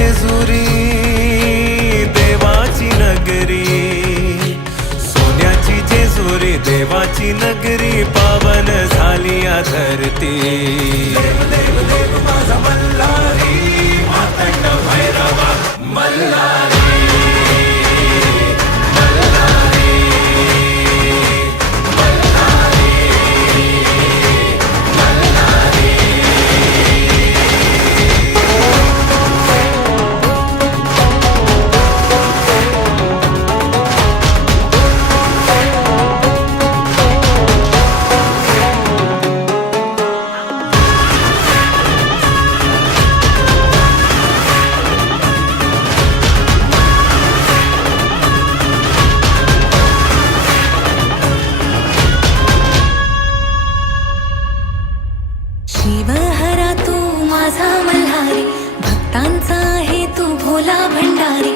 जेजुरी देवाची नगरी, सोन्याची जेजुरी देवाची नगरी, पावन झाली या धरती। देव देव देव माझा मल्हारी, मातंड भैरवा मल्हारी। शिवहरा तू माझा मल्हारी, भक्तांचा आहे तू भोला भंडारी।